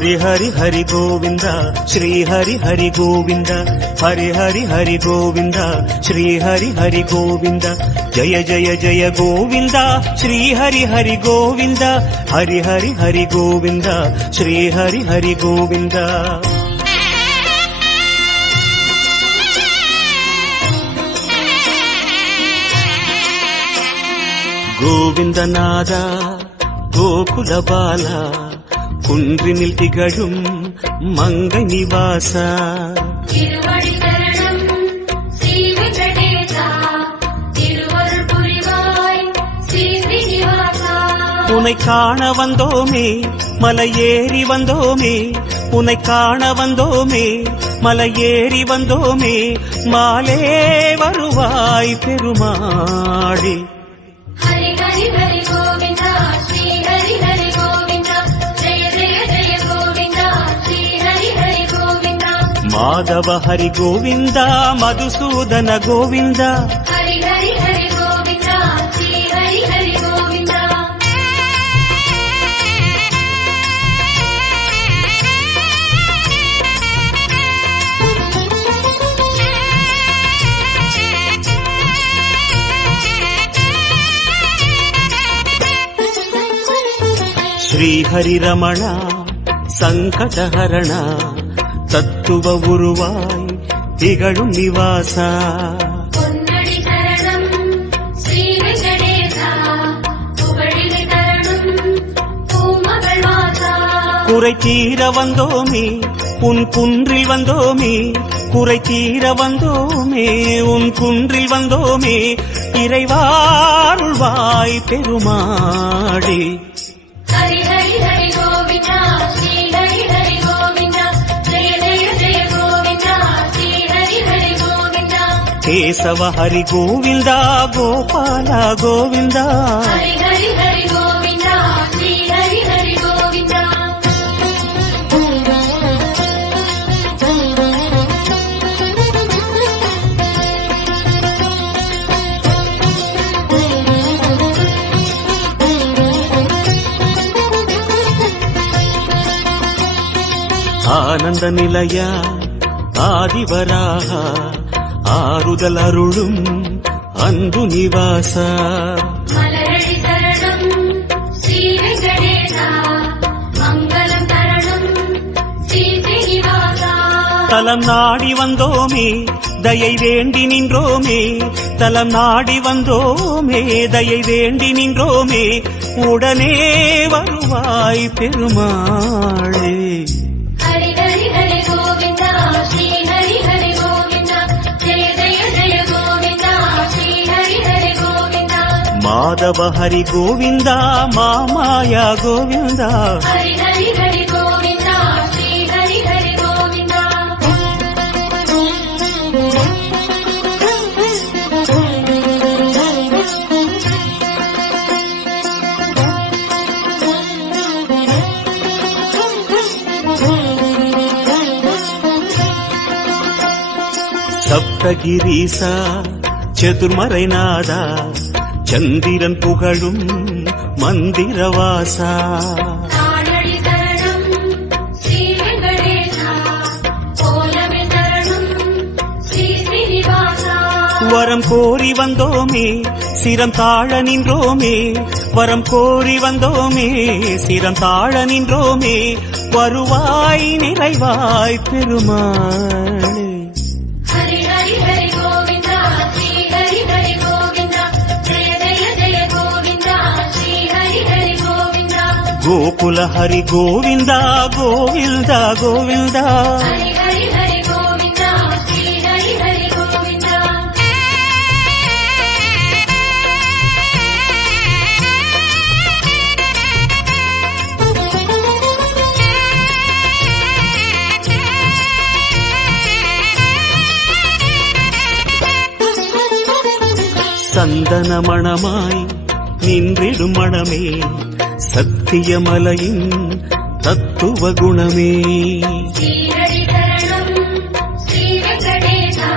हरि हरि हरि गोविंद श्री हरि हरि गोविंद हरि हरि हरि गोविंद श्री हरि हरि गोविंद जय जय जय गोविंद श्री हरि हरि गोविंद हरि हरि हरि गोविंद श्री हरि हरि गोविंद गोविंदनाद गोकुल बाला குன்றினில் திகழும் மங்கை நிவாசா திருவடி சரணம் ஸ்ரீ வெங்கடேசா திருவருள் புரிவாய் ஸ்ரீ ஸ்ரீனிவாசா உன்னை காண வந்தோமே மலை ஏறி வந்தோமே உன்னை காண வந்தோமே மலை ஏறி வந்தோமே மாலே வருவாய் பெருமாளே ஹரி ஹரி ஹரி கோவிந்தா ஸ்ரீ ஹரி ஹரி கோவிந்தா ஜெய ஜெய ஜெய கோவிந்தா ஸ்ரீ ஹரி ஹரி கோவிந்தா மாதவ ஹரி கோவிந்தா மதுசூதன கோவிந்தா ஹரி ஹரி ஹரி கோவிந்தா ஸ்ரீ ஹரி ஹரி கோவிந்தா ஸ்ரீ ஹரி ரமணா சங்கடஹரணா தத்துவ உருவாய் திகழும் நிவாசா பொன்னடி சரணம் ஸ்ரீ வெங்கடேசா புகழினை தரணும் பூமகள் வாசா குறை தீர வந்தோமே உன் குன்றில் வந்தோமே குறை தீர வந்தோமே உன் குன்றில் வந்தோமே இறைவாருள்வாய் பெருமாளே ஹரி ஹரி ஹரி கோவிந்தா ஸ்ரீ ஹரி ஹரி கோவிந்தா ஜெய ஜெய ஜெய கோவிந்தா ஸ்ரீ ஹரி ஹரி கோவிந்தா கேசவ ஹரி கோவிந்தா கோபால கோவிந்தா ஹரி ஹரி ஹரி கோவிந்தா ஸ்ரீ ஹரி ஹரி கோவிந்தா ஆனந்த நிலையா ஆதிவராக ஆறுதல் அருளும் அன்பு நிவாசா மலரடி சரணம் ஸ்ரீ வெங்கடேசா மங்களம் தரணம் ஸ்ரீ ஸ்ரீனிவாசா தலம் நாடி வந்தோமே தயை வேண்டி நின்றோமே தலம் நாடி வந்தோமே தயை வேண்டி நின்றோமே உடனே வருவாய் பெருமாளே ஹரி ஹரி ஹரி கோவிந்தா ஸ்ரீ ஹரி ஹரி கோவிந்தா ஜெய ஜெய ஜெய கோவிந்தா ஸ்ரீ ஹரி ஹரி கோவிந்தா மாதவ ஹரி கோவிந்தா மாமாயா கோவிந்தா ஹரி ஹரி ஹரி கோவிந்தா ஸ்ரீ ஹரி ஹரி கோவிந்தா சப்தகிரீசா சதுர்மறைநாதா சந்திரன் புகழும் மந்திரவாசா தானடி சரணம் ஸ்ரீ வெங்கடேசா கோலமில் தரணம் ஸ்ரீ ஸ்ரீனிவாசா வரம் கோரி வந்தோமே சிரம் தாழ நின்றோமே வரம் கோரி வந்தோமே சிரம் தாழ நின்றோமே வருவாய் நிறைவாய் பெருமாளே ஹரி ஹரி ஹரி கோவிந்தா ஸ்ரீ ஹரி ஹரி கோவிந்தா ஜெய ஜெய ஜெய கோவிந்தா ஸ்ரீ ஹரி ஹரி கோவிந்தா கோகுல ஹரி கோவிந்தா கோவிந்தா கோவிந்தா ஹரி ஹரி ஹரி கோவிந்தா ஸ்ரீ ஹரி ஹரி கோவிந்தா சந்தன மணமாய் நின்றிடும் மணமே சத்தியமலையின் தத்துவ குணமே ஸ்ரீஹரி சரணம் ஸ்ரீ வெங்கடேசா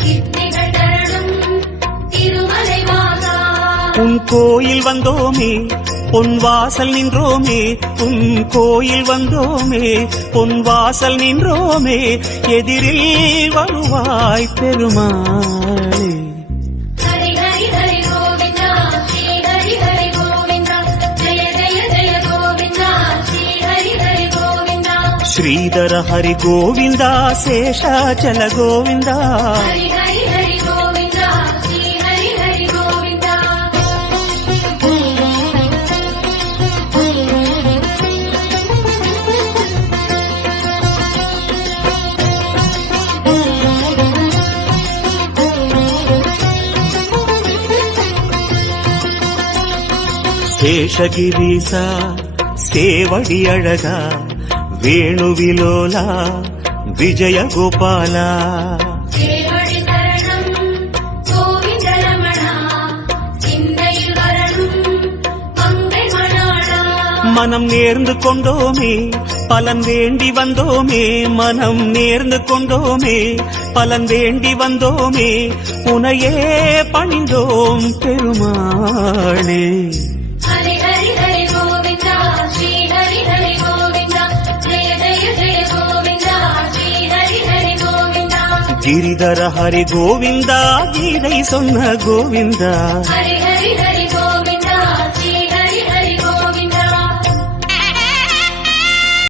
சித்திகள் தரணம் திருமலை வாசா உன் கோயில் வந்தோமே பொன் வாசல் நின்றோமே உன் கோயில் வந்தோமே பொன் வாசல் நின்றோமே எதிரில் வருவாய் பெருமாளே. ஹரி ஹரி ஹரி கோவிந்தா ஸ்ரீ ஹரி ஹரி கோவிந்தா ஜெய ஜெய ஜெய கோவிந்தா ஸ்ரீ ஹரி ஹரி கோவிந்தா. ஸ்ரீதர ஹரி கோவிந்தா சேஷாச்சல கோவிந்தா. ஹரி ஹரி ஹரி கோவிந்தா ஸ்ரீ ஹரி ஹரி கோவிந்தா. சேஷகிரீசா சேவடி அழகா வேணுவிலோலா விஜய கோபாலா. சேவடி சரணம் கோவிந்த ரமணா சிந்தையில் வரணும் மங்கை மணாளா. மனம் நேர்ந்து கொண்டோமே பலன் வேண்டி வந்தோமே மனம் நேர்ந்து கொண்டோமே பலன் வேண்டி வந்தோமே உனையே பணிந்தோம் பெருமாளே. ஹரி ஹரி ஹரி கோவிந்தா ஸ்ரீ ஹரி ஹரி கோவிந்தா ஜெய ஜெய ஜெய கோவிந்தா ஸ்ரீ ஹரி ஹரி கோவிந்தா. கிரிதர ஹரி கோவிந்தா கீதை சொன்ன கோவிந்தா. ஹரி ஹரி ஹரி